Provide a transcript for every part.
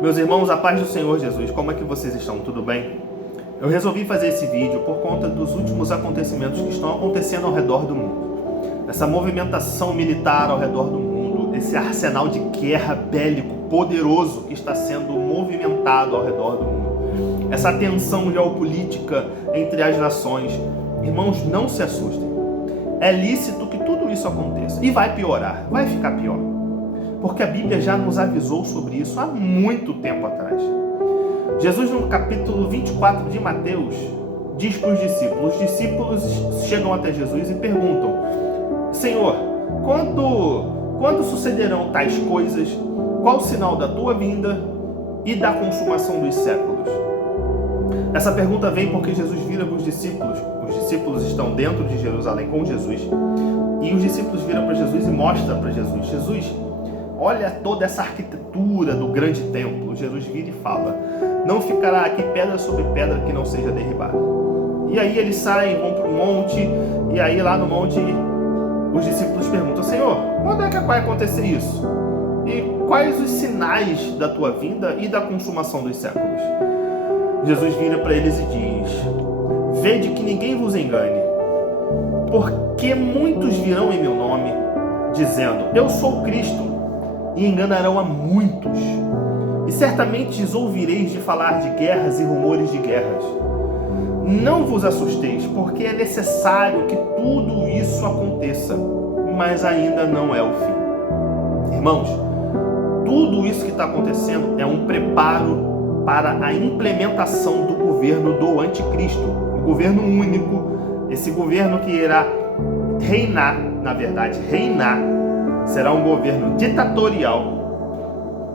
Meus irmãos, a paz do Senhor Jesus, como é que vocês estão? Tudo bem? Eu resolvi fazer esse vídeo por conta dos últimos acontecimentos que estão acontecendo ao redor do mundo. Essa movimentação militar ao redor do mundo, esse arsenal de guerra bélico poderoso que está sendo movimentado ao redor do mundo. Essa tensão geopolítica entre as nações. Irmãos, não se assustem. É lícito que tudo isso aconteça. E vai piorar, vai ficar pior. Porque a Bíblia já nos avisou sobre isso há muito tempo atrás. Jesus, no capítulo 24 de Mateus, diz para os discípulos chegam até Jesus e perguntam: Senhor, quando sucederão tais coisas? Qual o sinal da tua vinda e da consumação dos séculos? Essa pergunta vem porque Jesus vira para os discípulos estão dentro de Jerusalém com Jesus, e os discípulos viram para Jesus e mostram para Jesus: Jesus, olha toda essa arquitetura do grande templo. Jesus vira e fala: não ficará aqui pedra sobre pedra que não seja derribada. E aí eles saem, vão para o monte, e aí lá no monte os discípulos perguntam: Senhor, quando é que vai acontecer isso? E quais os sinais da tua vinda e da consumação dos séculos? Jesus vira para eles e diz: vede que ninguém vos engane, porque muitos virão em meu nome, dizendo: eu sou Cristo, e enganarão a muitos. E certamente ouvireis de falar de guerras e rumores de guerras. Não vos assusteis, porque é necessário que tudo isso aconteça, mas ainda não é o fim. Irmãos, tudo isso que está acontecendo é um preparo para a implementação do governo do anticristo, o governo único, esse governo que irá reinar, será um governo ditatorial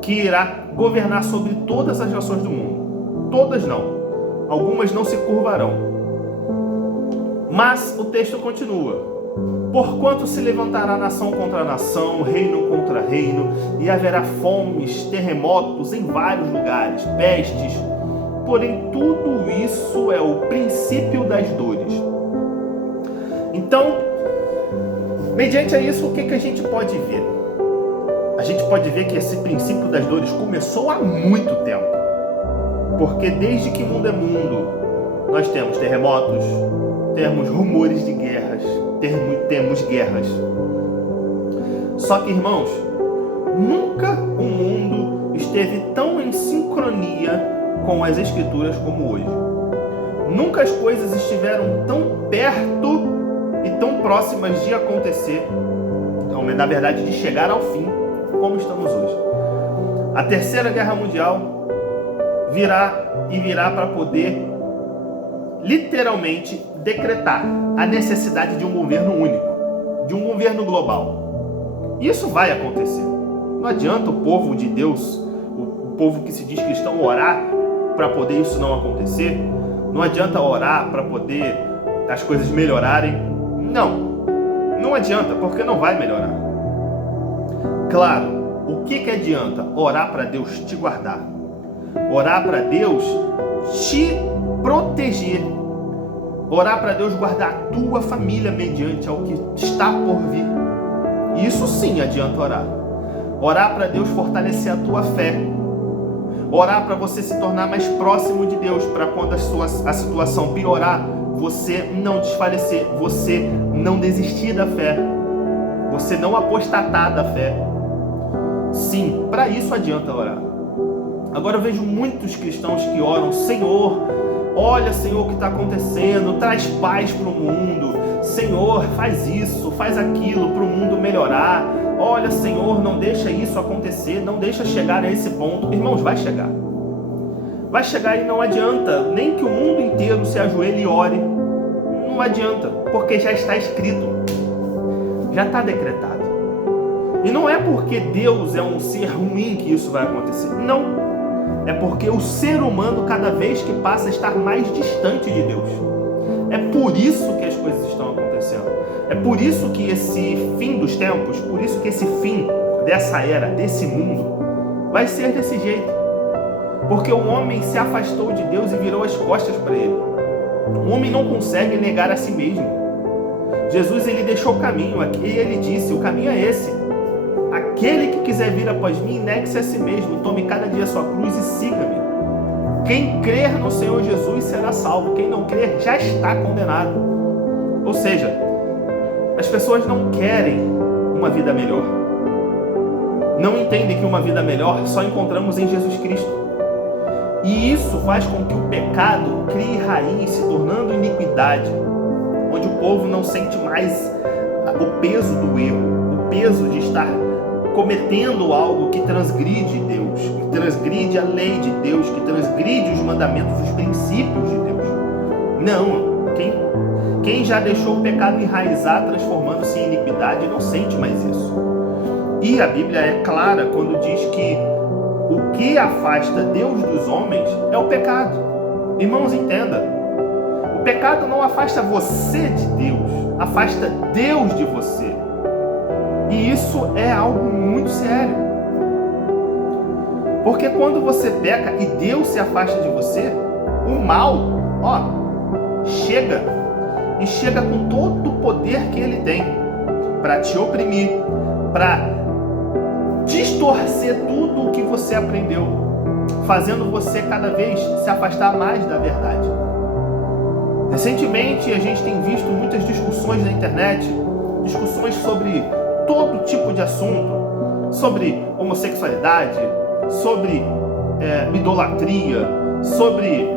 que irá governar sobre todas as nações do mundo. Todas não. Algumas não se curvarão. Mas o texto continua: porquanto se levantará nação contra nação, reino contra reino, e haverá fomes, terremotos em vários lugares, pestes. Porém, tudo isso é o princípio das dores. Então, mediante a isso, o que a gente pode ver? A gente pode ver que esse princípio das dores começou há muito tempo. Porque desde que mundo é mundo, nós temos terremotos, temos rumores de guerras, temos guerras. Só que, irmãos, nunca o mundo esteve tão em sincronia com as Escrituras como hoje. Nunca as coisas estiveram tão perto e tão próximas de acontecer, na verdade, de chegar ao fim, como estamos hoje. A Terceira Guerra Mundial virá para poder literalmente decretar a necessidade de um governo único, de um governo global. Isso vai acontecer. Não adianta o povo de Deus, o povo que se diz cristão, orar para poder isso não acontecer. Não adianta orar para poder as coisas melhorarem. Não adianta, porque não vai melhorar. Claro, o que adianta? Orar para Deus te guardar, orar para Deus te proteger, orar para Deus guardar a tua família mediante ao que está por vir. Isso sim adianta orar. Orar para Deus fortalecer a tua fé, orar para você se tornar mais próximo de Deus, para quando a situação piorar, você não desfalecer, você não desistir da fé, você não apostatar da fé. Sim, para isso adianta orar. Agora eu vejo muitos cristãos que oram: Senhor, olha, Senhor, o que está acontecendo, traz paz para o mundo. Senhor, faz isso, faz aquilo para o mundo melhorar. Olha, Senhor, não deixa isso acontecer, não deixa chegar a esse ponto. Irmãos, vai chegar. Vai chegar e não adianta nem que o mundo inteiro se ajoelhe e ore. Não adianta, porque já está escrito, já está decretado. E não é porque Deus é um ser ruim que isso vai acontecer. Não. É porque o ser humano, cada vez que passa, está mais distante de Deus. É por isso que as coisas estão acontecendo. É por isso que esse fim dos tempos, por isso que esse fim dessa era, desse mundo, vai ser desse jeito. Porque o homem se afastou de Deus e virou as costas para ele. O homem não consegue negar a si mesmo. Jesus, ele deixou o caminho aqui e ele disse: o caminho é esse. Aquele que quiser vir após mim, negue-se a si mesmo, tome cada dia a sua cruz e siga-me. Quem crer no Senhor Jesus será salvo, quem não crer já está condenado. Ou seja, as pessoas não querem uma vida melhor. Não entendem que uma vida melhor só encontramos em Jesus Cristo. E isso faz com que o pecado crie raiz, se tornando iniquidade, onde o povo não sente mais o peso do erro, o peso de estar cometendo algo que transgride Deus, que transgride a lei de Deus, que transgride os mandamentos, os princípios de Deus. Não, quem já deixou o pecado enraizar, transformando-se em iniquidade, não sente mais isso. E a Bíblia é clara quando diz que o que afasta Deus dos homens é o pecado. Irmãos, entenda. O pecado não afasta você de Deus, afasta Deus de você. E isso é algo muito sério. Porque quando você peca e Deus se afasta de você, o mal, chega. E chega com todo o poder que ele tem para te oprimir, para distorcer tudo o que você aprendeu, fazendo você cada vez se afastar mais da verdade. Recentemente a gente tem visto muitas discussões na internet, discussões sobre todo tipo de assunto, sobre homossexualidade, sobre idolatria, sobre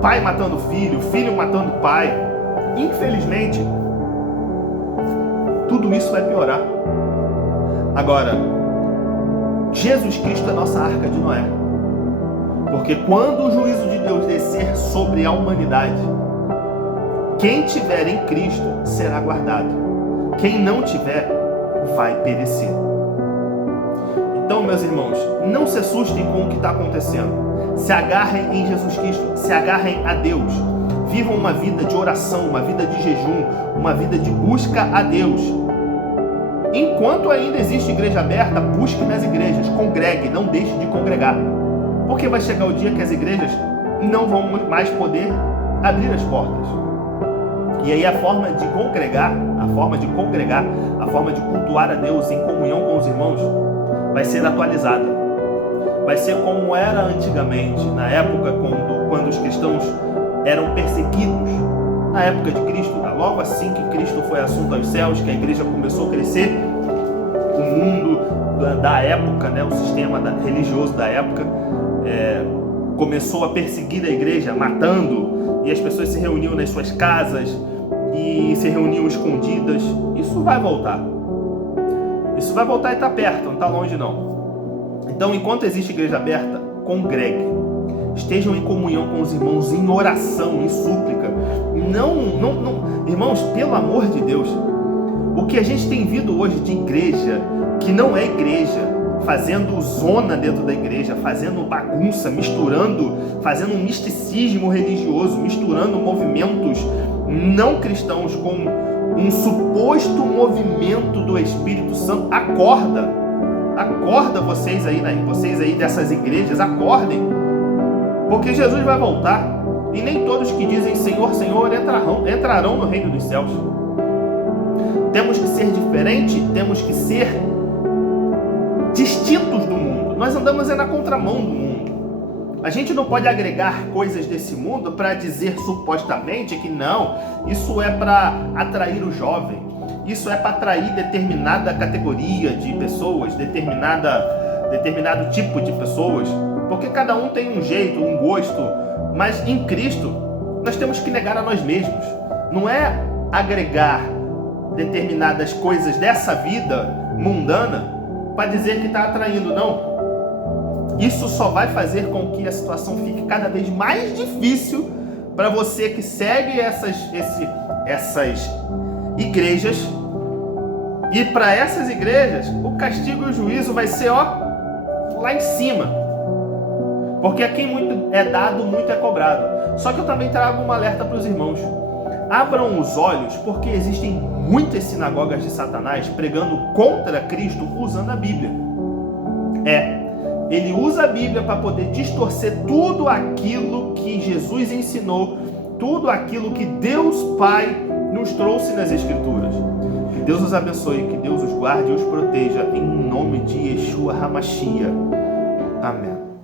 pai matando filho, filho matando pai. Infelizmente, tudo isso vai piorar. Agora, Jesus Cristo é nossa arca de Noé. Porque quando o juízo de Deus descer sobre a humanidade, quem tiver em Cristo será guardado. Quem não tiver, vai perecer. Então, meus irmãos, não se assustem com o que está acontecendo. Se agarrem em Jesus Cristo, se agarrem a Deus. Vivam uma vida de oração, uma vida de jejum, uma vida de busca a Deus. Enquanto ainda existe igreja aberta, busque nas igrejas, congregue, não deixe de congregar. Porque vai chegar o dia que as igrejas não vão mais poder abrir as portas. E aí a forma de congregar, a forma de cultuar a Deus em comunhão com os irmãos, vai ser atualizada. Vai ser como era antigamente, na época quando os cristãos eram perseguidos. Na época de Cristo, logo assim que Cristo foi assunto aos céus, que a igreja começou a crescer, o mundo da época, o sistema religioso da época, começou a perseguir a igreja, matando, e as pessoas se reuniam nas suas casas e se reuniam escondidas. Isso vai voltar. Isso vai voltar e está perto, não está longe não. Então, enquanto existe igreja aberta, congregue. Estejam em comunhão com os irmãos, em oração, em súplica. Não, irmãos, pelo amor de Deus, o que a gente tem visto hoje de igreja, que não é igreja, fazendo zona dentro da igreja, fazendo bagunça, fazendo um misticismo religioso, misturando movimentos não cristãos com um suposto movimento do Espírito Santo. Acorda vocês aí dessas igrejas, acordem, porque Jesus vai voltar e nem todos que dizem Senhor, Senhor entrarão no reino dos céus. Temos que ser diferentes, temos que ser distintos do mundo. Nós andamos na contramão do mundo. A gente não pode agregar coisas desse mundo para dizer supostamente que não, isso é para atrair o jovem, isso é para atrair determinada categoria de pessoas, determinado tipo de pessoas, porque cada um tem um jeito, um gosto, mas em Cristo nós temos que negar a nós mesmos. Não é agregar determinadas coisas dessa vida mundana para dizer que está atraindo, não. Isso só vai fazer com que a situação fique cada vez mais difícil para você que segue essas igrejas. E para essas igrejas, o castigo e o juízo vai ser lá em cima. Porque a quem muito é dado, muito é cobrado. Só que eu também trago um alerta para os irmãos. Abram os olhos, porque existem muitas sinagogas de Satanás pregando contra Cristo usando a Bíblia. Ele usa a Bíblia para poder distorcer tudo aquilo que Jesus ensinou, tudo aquilo que Deus Pai nos trouxe nas Escrituras. Deus os abençoe, que Deus os guarde e os proteja, em nome de Yeshua HaMashiach. Amém.